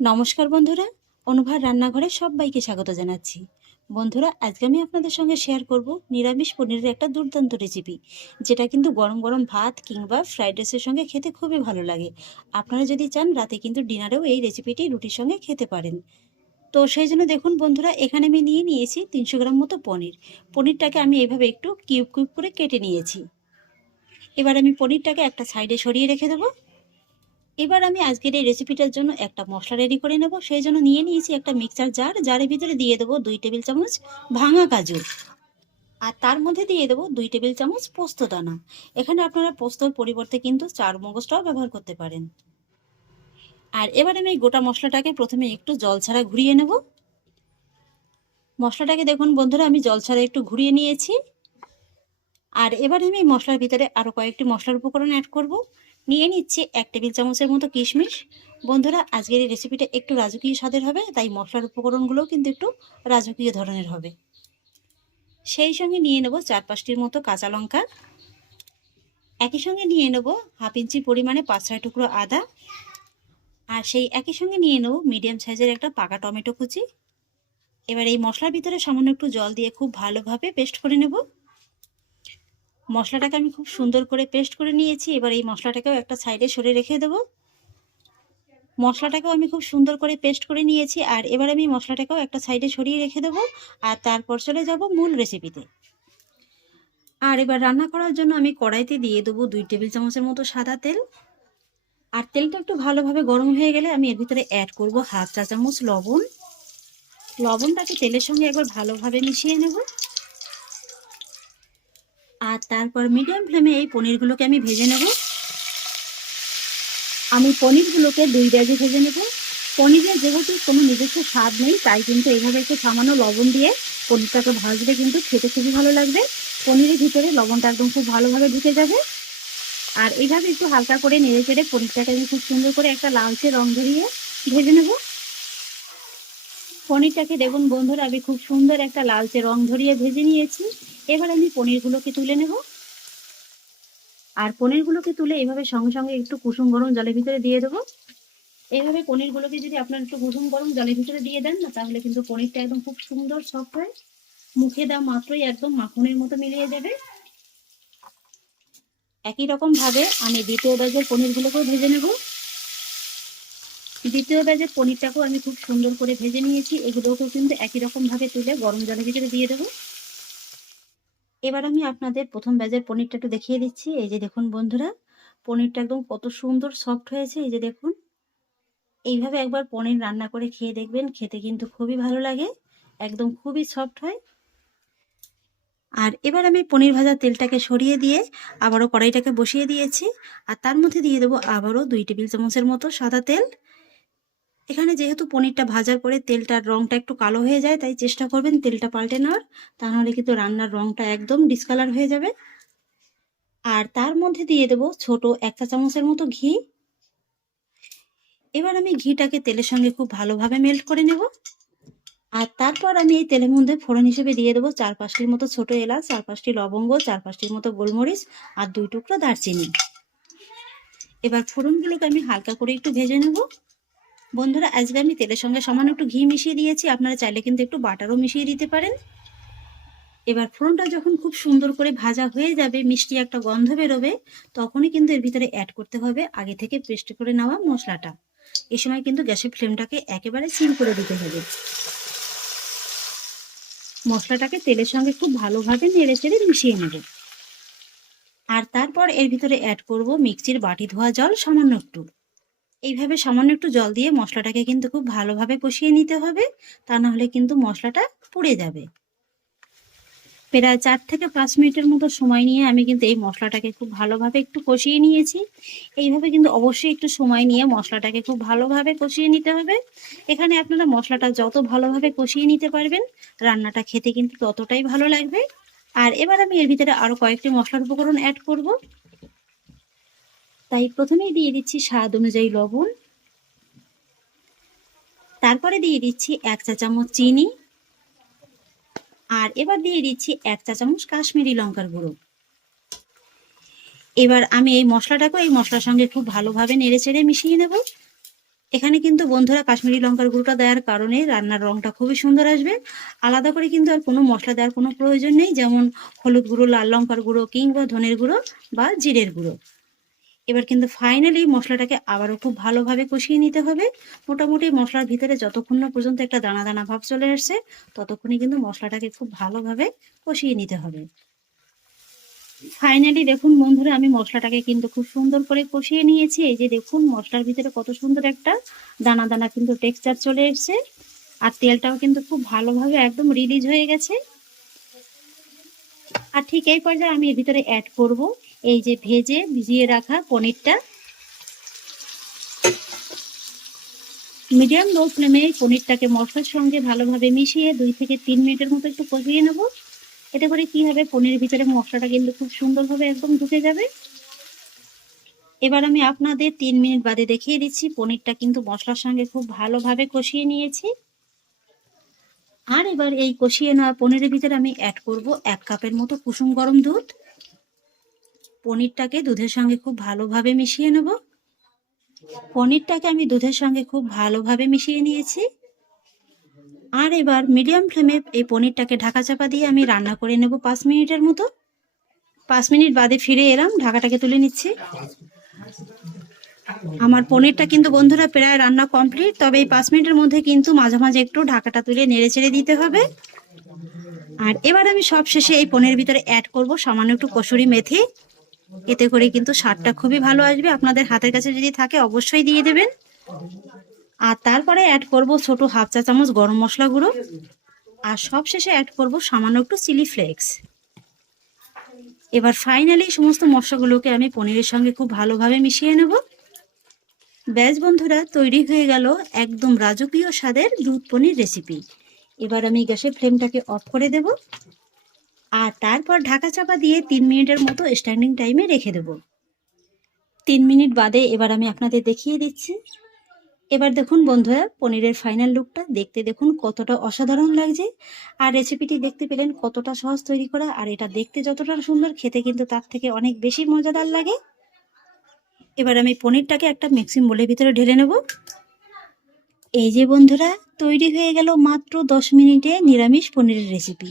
নমস্কার বন্ধুরা, অনুভার রান্নাঘরে সবাইকে স্বাগত জানাচ্ছি। বন্ধুরা, আজকে আমি আপনাদের সঙ্গে শেয়ার করব নিরামিষ পনিরের একটা দুর্দান্ত রেসিপি যেটা কিন্তু গরম গরম ভাত কিংবা ফ্রাইড রাইসের সঙ্গে খেতে খুবই ভালো লাগে। আপনারা যদি চান, রাতে কিন্তু ডিনারেও এই রেসিপিটি রুটির সঙ্গে খেতে পারেন। তো সেই জন্য দেখুন বন্ধুরা, এখানে আমি নিয়ে নিয়েছি তিনশো গ্রাম মতো পনির। পনিরটাকে আমি এইভাবে একটু কিউব কিউব করে কেটে নিয়েছি। এবার আমি পনিরটাকে একটা সাইডে সরিয়ে রেখে দেবো। এবার আমি আজকের এই রেসিপিটার জন্য একটা মশলা রেডি করে নেব। সেই জন্য নিয়ে নিয়েছি একটা মিক্সার জার জারের ভিতরে দিয়ে দেবো দুই টেবিল চামচ ভাঙা কাজু আর তার মধ্যে দিয়ে দেবো দুই টেবিল চামচ পোস্ত দানা। এখানে আপনারা পোস্তর পরিবর্তে কিন্তু চার মগজটাও ব্যবহার করতে পারেন। আর এবার আমি গোটা মশলাটাকে প্রথমে একটু জল ছাড়া ঘুরিয়ে নেব। মশলাটাকে দেখুন বন্ধুরা, আমি জল ছাড়া একটু ঘুরিয়ে নিয়েছি। আর এবার আমি মশলার ভিতরে আরও কয়েকটি মশলার উপকরণ অ্যাড করব। নিয়ে নিচ্ছি এক টেবিল চামচের মতো কিশমিশ। বন্ধুরা, আজকের এই রেসিপিটা একটু রাজকীয় স্বাদের হবে, তাই মশলার উপকরণগুলোও কিন্তু একটু রাজকীয় ধরনের হবে। সেই সঙ্গে নিয়ে নেব চার পাঁচটির মতো কাঁচা লঙ্কা। একই সঙ্গে নিয়ে নেব হাফ ইঞ্চি পরিমাণে পাঁচ ছয় টুকরো আদা। আর সেই একই সঙ্গে নিয়ে নেব মিডিয়াম সাইজের একটা পাকা টমেটো কুচি। এবার এই মশলার ভিতরে সামান্য একটু জল দিয়ে খুব ভালোভাবে পেস্ট করে নেব। মশলাটাকে আমি খুব সুন্দর করে পেস্ট করে নিয়েছি। এবার এই মশলাটাকেও একটা সাইডে সরে রেখে দেব। মশলাটাকেও আমি খুব সুন্দর করে পেস্ট করে নিয়েছি আর এবার আমি মশলাটাকেও একটা সাইডে সরিয়ে রেখে দেব আর তারপর চলে যাব মূল রেসিপিতে আর এবার রান্না করার জন্য আমি কড়াইতে দিয়ে দেবো দুই টেবিল চামচের মতো সাদা তেল। আর তেলটা একটু ভালোভাবে গরম হয়ে গেলে আমি এর ভিতরে অ্যাড করব হাফ চা চামচ লবণ। লবণটাকে তেলের সঙ্গে একবার ভালোভাবে মিশিয়ে নেব। আর তারপর মিডিয়াম ফ্লেমে এই পনিরগুলোকে আমি ভেজে নেব। আমি পনিরগুলোকে দুই ব্যাগে ভেজে নেব। পনিরের যেহেতু কোনো নিজস্ব স্বাদ নেই, তাই কিন্তু এইভাবে একটু সামান্য লবণ দিয়ে পনিরটাকে ভাজলে কিন্তু খেতে খুবই ভালো লাগবে। পনিরের ভিতরে লবণটা একদম খুব ভালোভাবে ঢুকে যাবে। আর এইভাবে একটু হালকা করে নেড়ে চেড়ে পনিরটাকে আমি খুব সুন্দর করে একটা লালচে রং ধরিয়ে ভেজে নেব। পনিরটাকে দেখুন বন্ধুরা, আমি খুব সুন্দর একটা লালচে রং ধরিয়ে ভেজে নিয়েছি। এবার আমি পনিরগুলোকে তুলে নেব। আর পনিরগুলোকে তুলে এভাবে সঙ্গে সঙ্গে একটু কুসুম গরম জলের ভিতরে দিয়ে দেবো। এইভাবে পনিরগুলোকে যদি আপনার একটু কুসুম গরম জলের ভিতরে দিয়ে দেন, না তাহলে কিন্তু পনিরটা একদম খুব সুন্দর সফট হয়। মুখে দেওয়া মাত্রই একদম মাখনের মতো মিলিয়ে যাবে। একই রকম ভাবে আমি দ্বিতীয় ব্যাজের পনিরগুলোকেও ভেজে নেব। দ্বিতীয় ব্যাজের পনিরটাকেও আমি খুব সুন্দর করে ভেজে নিয়েছি। এগুলোকেও কিন্তু একই রকম ভাবে তুলে গরম জলের ভিতরে দিয়ে দেবো। এবার আমি আপনাদের প্রথম ব্যাজের পনিরটা একটু দেখিয়ে দিচ্ছি। এই যে দেখুন বন্ধুরা, পনিরটা একদম কত সুন্দর সফট হয়েছে। এই যে দেখুন, এইভাবে একবার পনির রান্না করে খেয়ে দেখবেন, খেতে কিন্তু খুবই ভালো লাগে, একদম খুবই সফট হয়। আর এবার আমি পনির ভাজা তেলটাকে সরিয়ে দিয়ে আবারও কড়াইটাকে বসিয়ে দিয়েছি। আর তার মধ্যে দিয়ে দেবো আবারও দুই টেবিল চামচের মতো সাদা তেল। এখানে যেহেতু পনিরটা ভাজার পরে তেলটার রংটা একটু কালো হয়ে যায়, তাই চেষ্টা করবেন তেলটা পাল্টে নেওয়ার। তা নাহলে কিন্তু রান্নার রংটা একদম ডিসকালার হয়ে যাবে। আর তার মধ্যে দিয়ে দেবো ছোট এক চা চামচের মতো ঘি। এবার আমি ঘিটাকে তেলের সঙ্গে খুব ভালোভাবে মেল্ট করে নেব। আর তারপর আমি এই তেলের মধ্যে ফোড়ন হিসেবে দিয়ে দেবো চার পাঁচটির মতো ছোট এলাচ চার পাঁচটি লবঙ্গ চার পাঁচটির মতো গোলমরিচ আর দুই টুকরো দারচিনি। এবার ফোড়নগুলোকে আমি হালকা করে একটু ভেজে নেব। বন্ধুরা, আজকে আমি তেলের সঙ্গে সামান্য একটু ঘি মিশিয়ে দিয়েছি। আপনারা চাইলে কিন্তু একটু বাটারও মিশিয়ে দিতে পারেন। এবার ফোড়নটা যখন খুব সুন্দর করে ভাজা হয়ে যাবে, মিষ্টি একটা গন্ধ বেরোবে, তখনই কিন্তু এর ভিতরে অ্যাড করতে হবে আগে থেকে পেস্ট করে নেওয়া মশলাটা। এ সময় কিন্তু গ্যাসের ফ্লেমটাকে একেবারে সিম করে দিতে হবে। মশলাটাকে তেলের সঙ্গে খুব ভালোভাবে নেড়ে চেড়ে মিশিয়ে নেব। আর তারপর এর ভিতরে অ্যাড করব মিক্সির বাটি ধোয়া জল সামান্য একটু। এইভাবে সামান্য একটু জল দিয়ে মশলাটাকে কিন্তু খুব ভালোভাবে কষিয়ে নিতে হবে। তা নাহলে কিন্তু মশলাটা পুড়ে যাবে। প্রায় চার থেকে পাঁচ মিনিটের মতো সময় নিয়ে আমি কিন্তু এই মশলাটাকে খুব ভালোভাবে একটু কষিয়ে নিয়েছি। এইভাবে কিন্তু অবশ্যই একটু সময় নিয়ে মশলাটাকে খুব ভালোভাবে কষিয়ে নিতে হবে। এখানে আপনারা মশলাটা যত ভালোভাবে কষিয়ে নিতে পারবেন, রান্নাটা খেতে কিন্তু ততটাই ভালো লাগবে। আর এবার আমি এর ভিতরে আরও কয়েকটি মশলার উপকরণ অ্যাড করব। তাই প্রথমেই দিয়ে দিচ্ছি স্বাদ অনুযায়ী লবণ। তারপরে দিয়ে দিচ্ছি এক চা চামচ চিনি। আর এবার দিয়ে দিচ্ছি এক চা চামচ কাশ্মীরি লঙ্কার গুঁড়ো। এবার আমি এই মশলাটাকে এই মশলার সঙ্গে খুব ভালোভাবে নেড়ে চেড়ে মিশিয়ে নেব। এখানে কিন্তু বন্ধুরা কাশ্মীরি লঙ্কার গুঁড়োটা দেওয়ার কারণে রান্নার রংটা খুবই সুন্দর আসবে। আলাদা করে কিন্তু আর কোনো মশলা দেওয়ার কোনো প্রয়োজন নেই, যেমন হলুদ গুঁড়ো, লাল লঙ্কার গুঁড়ো কিংবা ধনের গুঁড়ো বা জিরের গুঁড়ো। এবার কিন্তু ফাইনালি মশলাটাকে আবারও খুব ভালোভাবে কষিয়ে নিতে হবে। মোটামুটি মশলার ভিতরে যতক্ষণ না পর্যন্ত একটা দানা দানা ভাব চলে আসছে, ততক্ষণই কিন্তু মশলাটাকে খুব ভালোভাবে কষিয়ে নিতে হবে। ফাইনালি দেখুন বন্ধুরা, আমি মশলাটাকে কিন্তু খুব সুন্দর করে কষিয়ে নিয়েছি। এই যে দেখুন মশলার ভিতরে কত সুন্দর একটা দানা দানা কিন্তু টেক্সচার চলে এসেছে। আর তেলটাও কিন্তু খুব ভালোভাবে একদম রিলিজ হয়ে গেছে। আর ঠিক এই পর্যায়ে আমি এর ভিতরে অ্যাড করব। এই যে ভেজে ভিজিয়ে রাখা পনিরটা। মিডিয়াম লো ফ্লেমে পনিরটাকে মশলার সঙ্গে ভালোভাবে মিশিয়ে দুই থেকে তিন মিনিটের মতো একটু কষিয়ে নেব। এতে করে কি হবে? পনিরের ভিতরে মশলাটা কিন্তু খুব সুন্দরভাবে একদম ঢুকে যাবে। এবার আমি আপনাদের তিন মিনিট বাদে দেখিয়ে দিচ্ছি, পনিরটা কিন্তু মশলার সঙ্গে খুব ভালোভাবে কষিয়ে নিয়েছি। আর এবার এই কষিয়ে নেওয়া পনিরের ভিতরে আমি অ্যাড করব এক কাপের মতো কুসুম গরম দুধ। পনিরটাকে দুধের সঙ্গে খুব ভালোভাবে মিশিয়ে নেব। পনিরটাকে আমি দুধের সঙ্গে খুব ভালোভাবে মিশিয়ে নিয়েছি। আর এবার মিডিয়াম ফ্লেমে এই পনিরটাকে ঢাকা চাপা দিয়ে আমি রান্না করে নেব পাঁচ মিনিটের মতো। পাঁচ মিনিট বাদে ফিরে এলাম, ঢাকাটাকে তুলে নিচ্ছি। আমার পনিরটা কিন্তু বন্ধুরা প্রায় রান্না কমপ্লিট, তবে এই পাঁচ মিনিটের মধ্যে কিন্তু মাঝে মাঝে একটু ঢাকাটা তুলে নেড়ে চেড়ে দিতে হবে। আর এবার আমি সব শেষে এই পনিরের ভিতরে অ্যাড করব সামান্য একটু কসুরি মেথি। এতে করে কিন্তু স্বাদটা খুবই ভালো আসবে। আপনাদের হাতের কাছে যদি থাকে, অবশ্যই দিয়ে দেবেন। আর তারপরে অ্যাড করব ছোট হাফ চা চামচ গরম মশলা গুঁড়ো। আর সব শেষে অ্যাড করব সামান্য একটু চিলি ফ্লেক্স এবার ফাইনালি সমস্ত মশলাগুলোকে আমি পনিরের সঙ্গে খুব ভালোভাবে মিশিয়ে নেব। ব্যাস বন্ধুরা, তৈরি হয়ে গেল একদম রাজকীয় স্বাদের দুধ পনির রেসিপি এবার আমি গ্যাসের ফ্লেমটাকে অফ করে দেব। আর তারপর ঢাকা চাপা দিয়ে তিন মিনিটের মতো স্ট্যান্ডিং টাইমে রেখে দেব। তিন মিনিট বাদে এবার আমি আপনাদের দেখিয়ে দিচ্ছি। এবার দেখুন বন্ধুরা, পনিরের ফাইনাল লুকটা দেখতে দেখুন কতটা অসাধারণ লাগছে। আর রেসিপিটি দেখতে পেলেন কতটা সহজ তৈরি করা। আর এটা দেখতে যতটা সুন্দর, খেতে কিন্তু তার থেকে অনেক বেশি মজাদার লাগে। এবার আমি পনিরটাকে একটা মিক্সিং বোলের ভিতরে ঢেলে নেব। এই যে বন্ধুরা, তৈরি হয়ে গেল মাত্র দশ মিনিটে নিরামিষ পনিরের রেসিপি